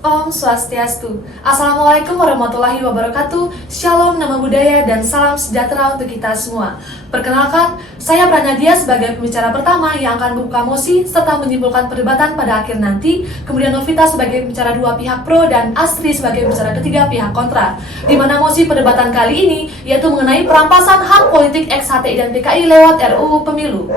Om Swastiastu. Assalamualaikum warahmatullahi wabarakatuh. Shalom, nama budaya, dan salam sejahtera untuk kita semua. Perkenalkan, saya Pranadia sebagai pembicara pertama yang akan membuka mosi serta menyimpulkan perdebatan pada akhir nanti. Kemudian Novita sebagai pembicara dua pihak pro dan Astri sebagai pembicara ketiga pihak kontra. Di mana mosi perdebatan kali ini yaitu mengenai perampasan hak politik ex-HTI dan PKI lewat RUU Pemilu.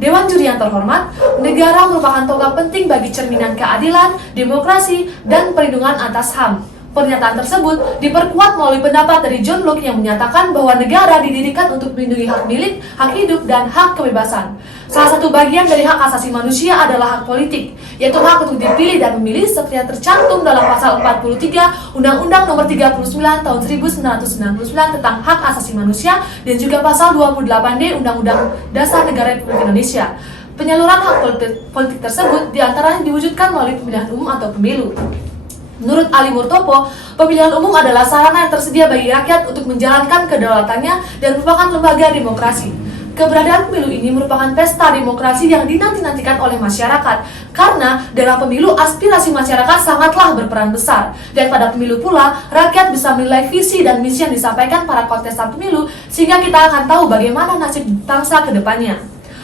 Dewan Juri yang terhormat, negara merupakan tonggak penting bagi cerminan keadilan, demokrasi, dan perlindungan atas HAM. Pernyataan tersebut diperkuat melalui pendapat dari John Locke yang menyatakan bahwa negara didirikan untuk melindungi hak milik, hak hidup, dan hak kebebasan. Salah satu bagian dari hak asasi manusia adalah hak politik, yaitu hak untuk dipilih dan memilih seperti yang tercantum dalam pasal 43 Undang-Undang Nomor 39 Tahun 1999 tentang hak asasi manusia dan juga pasal 28D Undang-Undang Dasar Negara Republik Indonesia. Penyaluran hak politik tersebut diantaranya diwujudkan melalui pemilihan umum atau pemilu. Menurut Ali Murtopo, pemilihan umum adalah sarana yang tersedia bagi rakyat untuk menjalankan kedaulatannya dan merupakan lembaga demokrasi. Keberadaan pemilu ini merupakan pesta demokrasi yang dinanti-nantikan oleh masyarakat, karena dalam pemilu aspirasi masyarakat sangatlah berperan besar. Dan pada pemilu pula, rakyat bisa menilai visi dan misi yang disampaikan para kontestan pemilu, sehingga kita akan tahu bagaimana nasib bangsa ke depannya.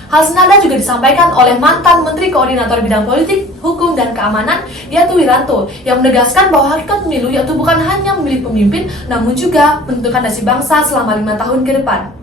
Hal senada juga disampaikan oleh mantan Menteri Koordinator Bidang Politik, Hukum, dan Keamanan, yaitu Wiranto, yang menegaskan bahwa hakikat pemilu yaitu bukan hanya memilih pemimpin, namun juga menentukan nasib bangsa selama 5 tahun ke depan.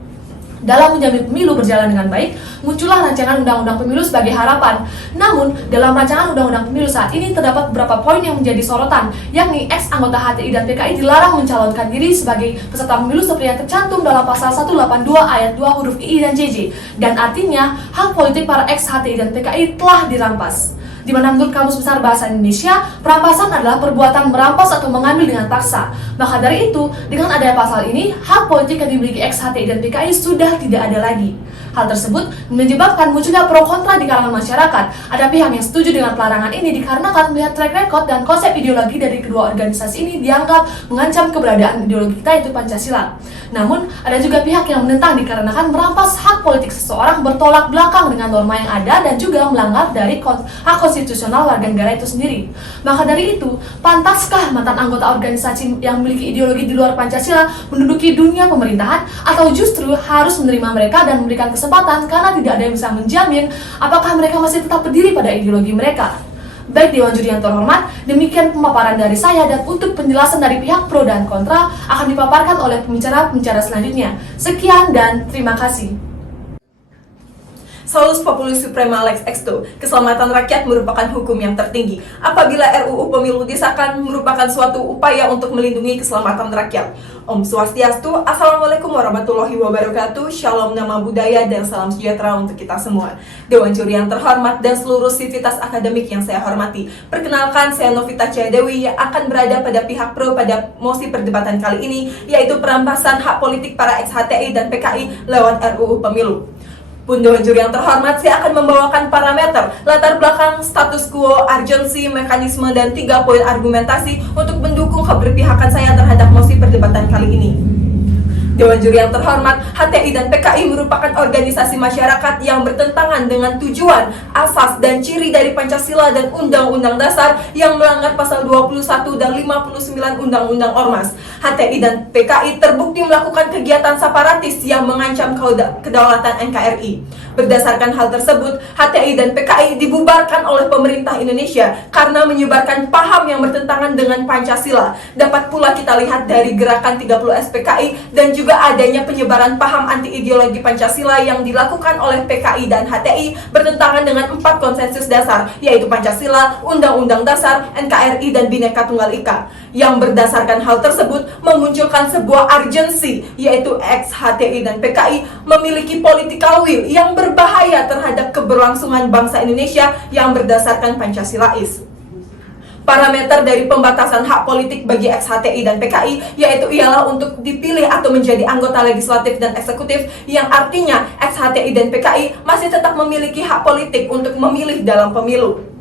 Dalam menjamin pemilu berjalan dengan baik, muncullah rancangan Undang-Undang Pemilu sebagai harapan. Namun, dalam rancangan Undang-Undang Pemilu saat ini terdapat beberapa poin yang menjadi sorotan, yakni ex-anggota HTI dan PKI dilarang mencalonkan diri sebagai peserta pemilu seperti yang tercantum dalam pasal 182 ayat 2 huruf I dan JJ. Dan artinya, hak politik para ex-HTI dan PKI telah dirampas. Di mana menurut Kamus Besar Bahasa Indonesia, perampasan adalah perbuatan merampas atau mengambil dengan paksa. Maka dari itu, dengan adanya pasal ini, hak politik yang dimiliki ex-HTI dan PKI sudah tidak ada lagi. Hal tersebut menyebabkan munculnya pro kontra di kalangan masyarakat. Ada pihak yang setuju dengan pelarangan ini dikarenakan melihat track record dan konsep ideologi dari kedua organisasi ini dianggap mengancam keberadaan ideologi kita, yaitu Pancasila. Namun, ada juga pihak yang menentang dikarenakan merampas hak politik seseorang bertolak belakang dengan norma yang ada dan juga melanggar dari hak konstitusional warga negara itu sendiri. Maka dari itu, pantaskah mantan anggota organisasi yang memiliki ideologi di luar Pancasila menduduki dunia pemerintahan, atau justru harus menerima mereka dan memberikan kesempatan karena tidak ada yang bisa menjamin apakah mereka masih tetap berdiri pada ideologi mereka? Baik Dewan Juri yang terhormat, demikian pemaparan dari saya, dan untuk penjelasan dari pihak pro dan kontra akan dipaparkan oleh pembicara-pembicara selanjutnya. Sekian dan terima kasih. Solus Populi Suprema Lex Exto, keselamatan rakyat merupakan hukum yang tertinggi. Apabila RUU Pemilu disahkan, merupakan suatu upaya untuk melindungi keselamatan rakyat. Om Swastiastu, Assalamualaikum warahmatullahi wabarakatuh, Shalom, nama budaya, dan salam sejahtera untuk kita semua. Dewan Juri yang terhormat dan seluruh sivitas akademik yang saya hormati. Perkenalkan, saya Novita Ciadewi yang akan berada pada pihak pro pada mosi perdebatan kali ini, yaitu perampasan hak politik para ex-HTI dan PKI lewat RUU Pemilu. Pun Dewan Juri yang terhormat, saya akan membawakan parameter, latar belakang, status quo, urgensi, mekanisme, dan 3 poin argumentasi untuk mendukung keberpihakan saya terhadap mosi perdebatan kali ini. Dewan Juri yang terhormat, HTI dan PKI merupakan organisasi masyarakat yang bertentangan dengan tujuan, asas, dan ciri dari Pancasila dan Undang-Undang Dasar yang melanggar pasal 21 dan 59 Undang-Undang Ormas. HTI dan PKI terbukti melakukan kegiatan separatis yang mengancam kedaulatan NKRI. Berdasarkan hal tersebut, HTI dan PKI dibubarkan oleh pemerintah Indonesia karena menyebarkan paham yang bertentangan dengan Pancasila. Dapat pula kita lihat dari gerakan 30 SPKI dan juga adanya penyebaran paham anti-ideologi Pancasila yang dilakukan oleh PKI dan HTI bertentangan dengan 4 konsensus dasar, yaitu Pancasila, Undang-Undang Dasar, NKRI, dan Bhinneka Tunggal Ika. Yang berdasarkan hal tersebut memunculkan sebuah urgensi, yaitu ex-HTI dan PKI memiliki political will yang berbahaya terhadap keberlangsungan bangsa Indonesia yang berdasarkan Pancasilais. Parameter dari pembatasan hak politik bagi ex-HTI dan PKI yaitu ialah untuk dipilih atau menjadi anggota legislatif dan eksekutif, yang artinya ex-HTI dan PKI masih tetap memiliki hak politik untuk memilih dalam pemilu.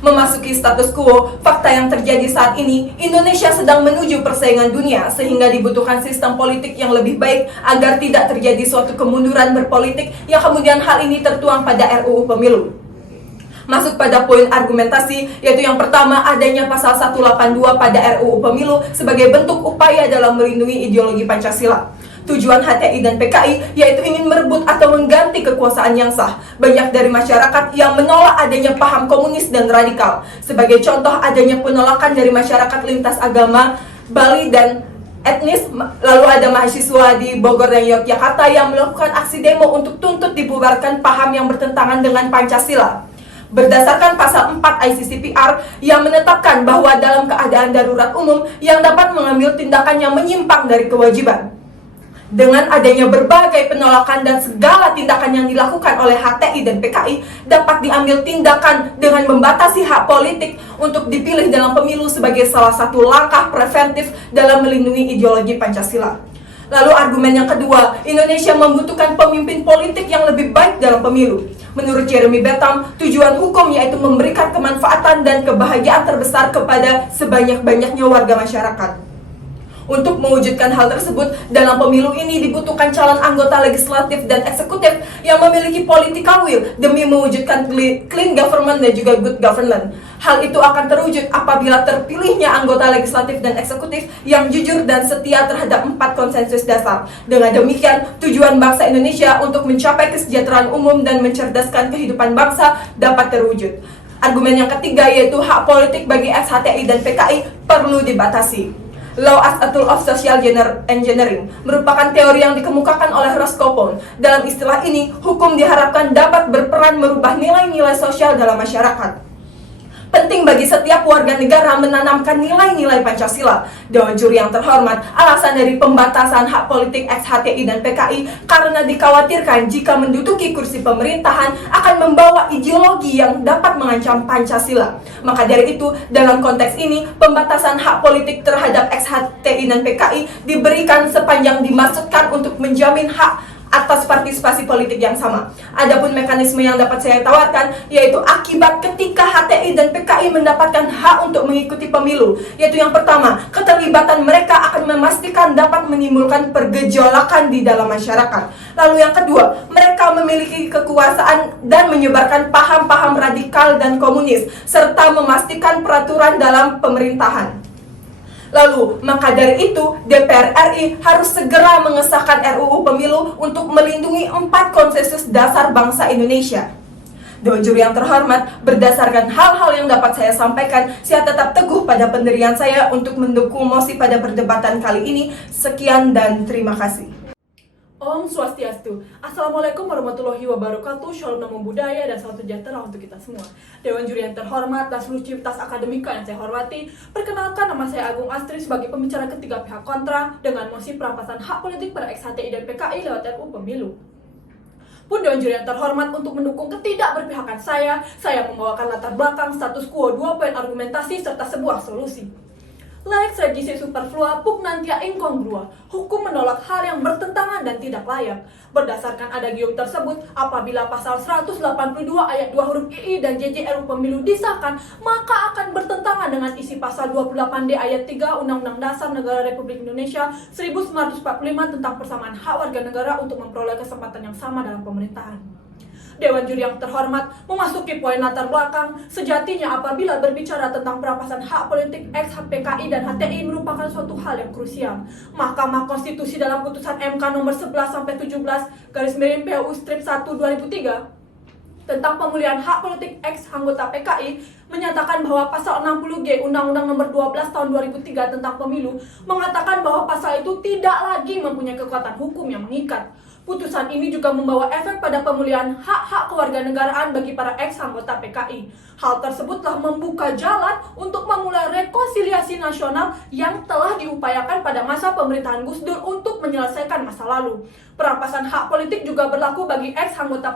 Memasuki status quo, fakta yang terjadi saat ini, Indonesia sedang menuju persaingan dunia sehingga dibutuhkan sistem politik yang lebih baik agar tidak terjadi suatu kemunduran berpolitik yang kemudian hal ini tertuang pada RUU Pemilu. Masuk pada poin argumentasi, yaitu yang pertama, adanya pasal 182 pada RUU Pemilu sebagai bentuk upaya dalam melindungi ideologi Pancasila. Tujuan HTI dan PKI yaitu ingin merebut atau mengganti kekuasaan yang sah. Banyak dari masyarakat yang menolak adanya paham komunis dan radikal. Sebagai contoh, adanya penolakan dari masyarakat lintas agama Bali dan etnis, lalu ada mahasiswa di Bogor dan Yogyakarta yang melakukan aksi demo untuk tuntut dibubarkan paham yang bertentangan dengan Pancasila. Berdasarkan pasal 4 ICCPR yang menetapkan bahwa dalam keadaan darurat umum yang dapat mengambil tindakan yang menyimpang dari kewajiban. Dengan adanya berbagai penolakan dan segala tindakan yang dilakukan oleh HTI dan PKI, dapat diambil tindakan dengan membatasi hak politik untuk dipilih dalam pemilu sebagai salah satu langkah preventif dalam melindungi ideologi Pancasila. Lalu argumen yang kedua, Indonesia membutuhkan pemimpin politik yang lebih baik dalam pemilu. Menurut Jeremy Bentham, tujuan hukum yaitu memberikan kemanfaatan dan kebahagiaan terbesar kepada sebanyak-banyaknya warga masyarakat. Untuk mewujudkan hal tersebut, dalam pemilu ini dibutuhkan calon anggota legislatif dan eksekutif yang memiliki political will demi mewujudkan clean government dan juga good governance. Hal itu akan terwujud apabila terpilihnya anggota legislatif dan eksekutif yang jujur dan setia terhadap 4 konsensus dasar. Dengan demikian, tujuan bangsa Indonesia untuk mencapai kesejahteraan umum dan mencerdaskan kehidupan bangsa dapat terwujud. Argumen yang ketiga yaitu hak politik bagi ex-HTI dan PKI perlu dibatasi. Law as a tool of social engineering merupakan teori yang dikemukakan oleh Roscoe. Dalam istilah ini, hukum diharapkan dapat berperan merubah nilai-nilai sosial dalam masyarakat. Penting bagi setiap warga negara menanamkan nilai-nilai Pancasila. Dewan Juri yang terhormat, alasan dari pembatasan hak politik ex-HTI dan PKI karena dikhawatirkan jika menduduki kursi pemerintahan akan membawa ideologi yang dapat mengancam Pancasila. Maka dari itu, dalam konteks ini, pembatasan hak politik terhadap ex-HTI dan PKI diberikan sepanjang dimaksudkan untuk menjamin hak atas partisipasi politik yang sama. Adapun mekanisme yang dapat saya tawarkan yaitu akibat ketika HTI dan PKI mendapatkan hak untuk mengikuti pemilu, yaitu yang pertama, keterlibatan mereka akan memastikan dapat menimbulkan pergejolakan di dalam masyarakat. Lalu yang kedua, mereka memiliki kekuasaan dan menyebarkan paham-paham radikal dan komunis serta memastikan peraturan dalam pemerintahan. Lalu, maka dari itu, DPR RI harus segera mengesahkan RUU Pemilu untuk melindungi 4 konsensus dasar bangsa Indonesia. Dewan Juri yang terhormat, berdasarkan hal-hal yang dapat saya sampaikan, saya tetap teguh pada pendirian saya untuk mendukung mosi pada perdebatan kali ini. Sekian dan terima kasih. Om Swastiastu. Assalamualaikum warahmatullahi wabarakatuh. Shalom namo budaya dan salam sejahtera untuk kita semua. Dewan Juri yang terhormat dan seluruh civitas akademika yang saya hormati, perkenalkan nama saya Agung Astri sebagai pembicara ketiga pihak kontra dengan mosi perampasan hak politik pada ex-HTI dan PKI lewat RUU Pemilu. Pun Dewan Juri yang terhormat, untuk mendukung ketidakberpihakan saya membawakan latar belakang, status quo, 2 poin argumentasi serta sebuah solusi. Lex regisi superflua pugnantia incongrua. Hukum menolak hal yang bertentangan dan tidak layak. Berdasarkan adagium tersebut, apabila pasal 182 ayat 2 huruf II dan JJ RUU Pemilu disahkan, maka akan bertentangan dengan isi pasal 28D ayat 3 Undang-Undang Dasar Negara Republik Indonesia 1945 tentang persamaan hak warga negara untuk memperoleh kesempatan yang sama dalam pemerintahan. Dewan Juri yang terhormat, memasuki poin latar belakang, sejatinya apabila berbicara tentang perampasan hak politik ex-PKI dan HTI merupakan suatu hal yang krusial. Mahkamah Konstitusi dalam putusan MK nomor 11-17 PU strip 1 2003 tentang pemulihan hak politik ex-anggota PKI menyatakan bahwa pasal 60G Undang-Undang nomor 12 tahun 2003 tentang pemilu mengatakan bahwa pasal itu tidak lagi mempunyai kekuatan hukum yang mengikat. Putusan ini juga membawa efek pada pemulihan hak-hak kewarganegaraan bagi para ex-anggota PKI. Hal tersebut telah membuka jalan untuk memulai rekonsiliasi nasional yang telah diupayakan pada masa pemerintahan Gus Dur untuk menyelesaikan masa lalu. Perampasan hak politik juga berlaku bagi ex-anggota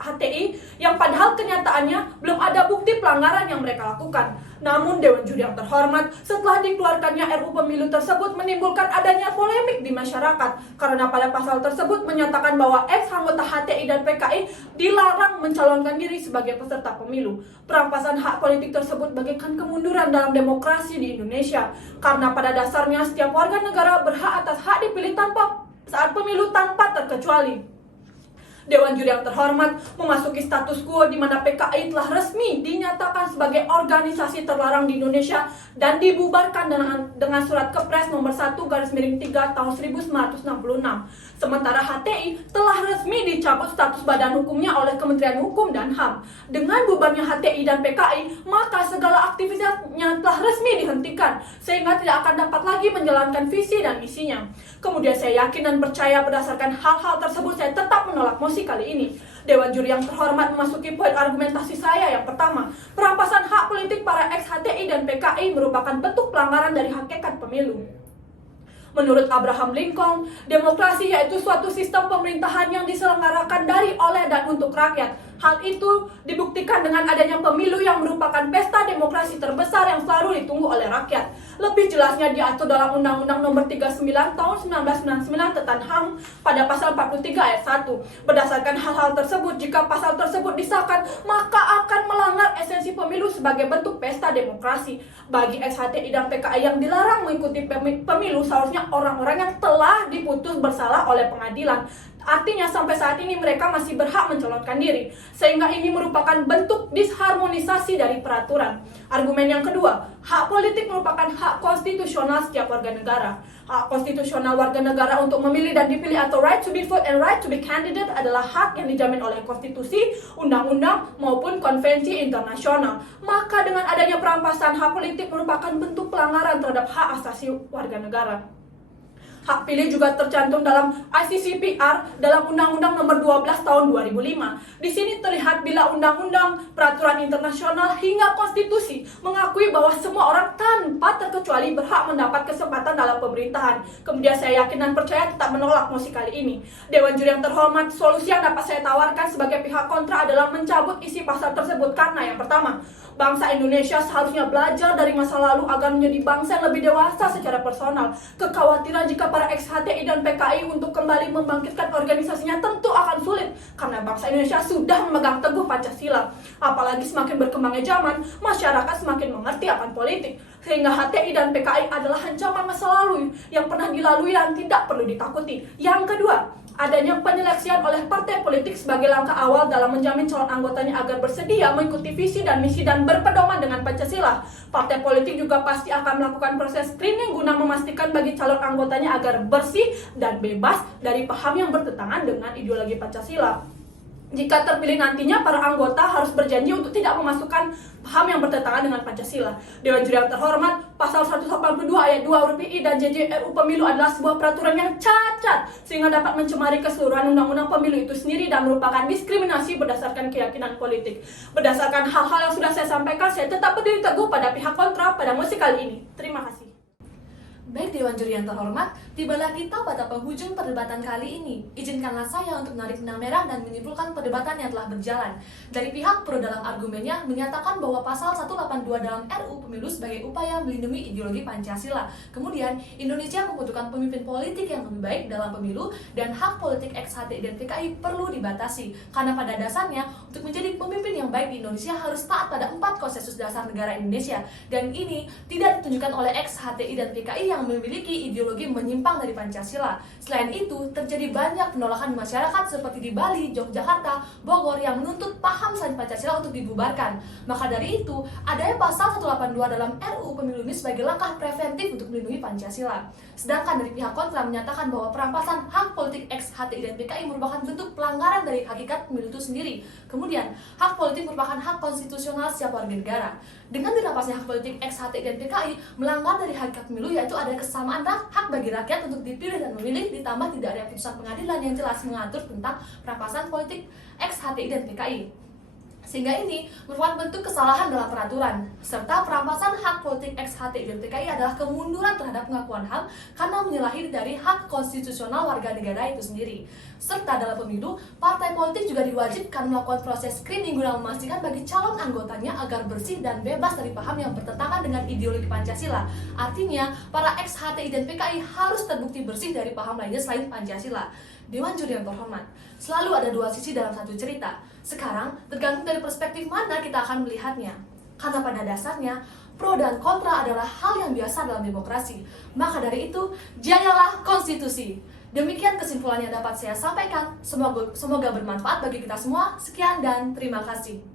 HTI yang padahal kenyataannya belum ada bukti pelanggaran yang mereka lakukan. Namun Dewan Juri yang terhormat, setelah dikeluarkannya RUU Pemilu tersebut menimbulkan adanya polemik di masyarakat karena pada pasal tersebut menyatakan bahwa ex-anggota HTI dan PKI dilarang mencalonkan diri sebagai peserta pemilu. Perampasan hak politik tersebut bagaikan kemunduran dalam demokrasi di Indonesia karena pada dasarnya setiap warga negara berhak atas hak dipilih saat pemilu tanpa terkecuali. Dewan Juri yang terhormat memasuki status quo di mana PKI telah resmi dinyatakan sebagai organisasi terlarang di Indonesia dan dibubarkan dengan surat Kepres nomor 1/3 tahun 1966. Sementara HTI telah resmi dicabut status badan hukumnya oleh Kementerian Hukum dan HAM. Dengan bubarnya HTI dan PKI, maka segala aktivitasnya telah resmi dihentikan sehingga tidak akan dapat lagi menjalankan visi dan misinya. Kemudian saya yakin dan percaya berdasarkan hal-hal tersebut saya tetap menolak mosi kali ini. Dewan Juri yang terhormat memasuki poin argumentasi saya yang pertama. Perampasan hak politik para ex-HTI dan PKI merupakan bentuk pelanggaran dari hakikat pemilu. Menurut Abraham Lincoln, demokrasi yaitu suatu sistem pemerintahan yang diselenggarakan dari, oleh, dan untuk rakyat. Hal itu dibuktikan dengan adanya pemilu yang merupakan pesta demokrasi terbesar yang selalu ditunggu oleh rakyat. Lebih jelasnya diatur dalam Undang-Undang Nomor 39 Tahun 1999 tentang HAM pada pasal 43 ayat 1. Berdasarkan hal-hal tersebut, jika pasal tersebut disahkan, maka akan melanggar esensi pemilu sebagai bentuk pesta demokrasi. Bagi ex-HTI dan PKI yang dilarang mengikuti pemilu, seharusnya orang-orang yang telah diputus bersalah oleh pengadilan. Artinya sampai saat ini mereka masih berhak mencalonkan diri, sehingga ini merupakan bentuk disharmonisasi dari peraturan. Argumen yang kedua, hak politik merupakan hak konstitusional setiap warga negara. Hak konstitusional warga negara untuk memilih dan dipilih atau right to be vote and right to be candidate adalah hak yang dijamin oleh konstitusi, undang-undang maupun konvensi internasional. Maka dengan adanya perampasan hak politik merupakan bentuk pelanggaran terhadap hak asasi warga negara. Hak pilih juga tercantum dalam ICCPR dalam Undang-Undang Nomor 12 Tahun 2005. Di sini terlihat bila undang-undang, peraturan internasional hingga konstitusi mengakui bahwa semua orang tanpa terkecuali berhak mendapat kesempatan dalam pemerintahan. Kemudian saya yakin dan percaya tetap menolak mosi kali ini. Dewan Juri yang terhormat, solusi yang dapat saya tawarkan sebagai pihak kontra adalah mencabut isi pasal tersebut karena yang pertama, bangsa Indonesia seharusnya belajar dari masa lalu agar menjadi bangsa yang lebih dewasa secara personal. Kekhawatiran jika para ex-HTI dan PKI untuk kembali membangkitkan organisasinya tentu akan sulit karena bangsa Indonesia sudah memegang teguh Pancasila. Apalagi semakin berkembangnya zaman, masyarakat semakin mengerti akan politik, sehingga HTI dan PKI adalah ancaman masa lalu yang pernah dilalui dan tidak perlu ditakuti. Yang kedua, adanya penyeleksian oleh partai politik sebagai langkah awal dalam menjamin calon anggotanya agar bersedia mengikuti visi dan misi dan berpedoman dengan Pancasila. Partai politik juga pasti akan melakukan proses screening guna memastikan bagi calon anggotanya agar bersih dan bebas dari paham yang bertentangan dengan ideologi Pancasila. Jika terpilih nantinya, para anggota harus berjanji untuk tidak memasukkan paham yang bertentangan dengan Pancasila. Dewan Juri yang terhormat, pasal 182 ayat 2 huruf I dan JJ RU Pemilu adalah sebuah peraturan yang cacat sehingga dapat mencemari keseluruhan undang-undang pemilu itu sendiri dan merupakan diskriminasi berdasarkan keyakinan politik. Berdasarkan hal-hal yang sudah saya sampaikan, saya tetap berdiri teguh pada pihak kontra pada mosi kali ini. Terima kasih. Baik Dewan Juri yang terhormat, tibalah kita pada penghujung perdebatan kali ini. Izinkanlah saya untuk menarik benang merah dan menyimpulkan perdebatan yang telah berjalan. Dari pihak pro dalam argumennya menyatakan bahwa pasal 182 dalam RU Pemilu sebagai upaya melindungi ideologi Pancasila. Kemudian, Indonesia membutuhkan pemimpin politik yang lebih baik dalam pemilu dan hak politik ex-HTI dan PKI perlu dibatasi. Karena pada dasarnya, untuk menjadi pemimpin yang baik di Indonesia harus taat pada 4 konsensus dasar negara Indonesia. Dan ini tidak ditunjukkan oleh ex-HTI dan PKI yang memiliki ideologi menyimpang dari Pancasila. Selain itu, terjadi banyak penolakan di masyarakat seperti di Bali, Yogyakarta, Bogor yang menuntut paham selain Pancasila untuk dibubarkan. Maka dari itu, adanya pasal 182 dalam RUU Pemilu ini sebagai langkah preventif untuk melindungi Pancasila. Sedangkan dari pihak kontra menyatakan bahwa perampasan hak politik ex-HTI dan PKI merupakan bentuk pelanggaran dari hakikat pemilu itu sendiri. Kemudian, hak politik merupakan hak konstitusional setiap warga negara. Dengan dirampasnya hak politik ex-HTI dan PKI melanggar dari hakikat pemilu, yaitu ada kesamaan hak bagi rakyat untuk dipilih dan memilih, ditambah tidak ada putusan pengadilan yang jelas mengatur tentang perampasan politik ex-HTI dan PKI. Sehingga ini merupakan bentuk kesalahan dalam peraturan, serta perampasan hak politik ex-HTI dan PKI adalah kemunduran terhadap pengakuan HAM karena menyalahi dari hak konstitusional warga negara itu sendiri. Serta dalam pemilu, partai politik juga diwajibkan melakukan proses screening guna memastikan bagi calon anggotanya agar bersih dan bebas dari paham yang bertentangan dengan ideologi Pancasila. Artinya, para ex-HTI dan PKI harus terbukti bersih dari paham lainnya selain Pancasila. Dewan Juri yang terhormat, selalu ada dua sisi dalam satu cerita. Sekarang, tergantung dari perspektif mana kita akan melihatnya. Karena pada dasarnya, pro dan kontra adalah hal yang biasa dalam demokrasi. Maka dari itu, jayalah konstitusi. Demikian kesimpulan yang dapat saya sampaikan. Semoga bermanfaat bagi kita semua. Sekian dan terima kasih.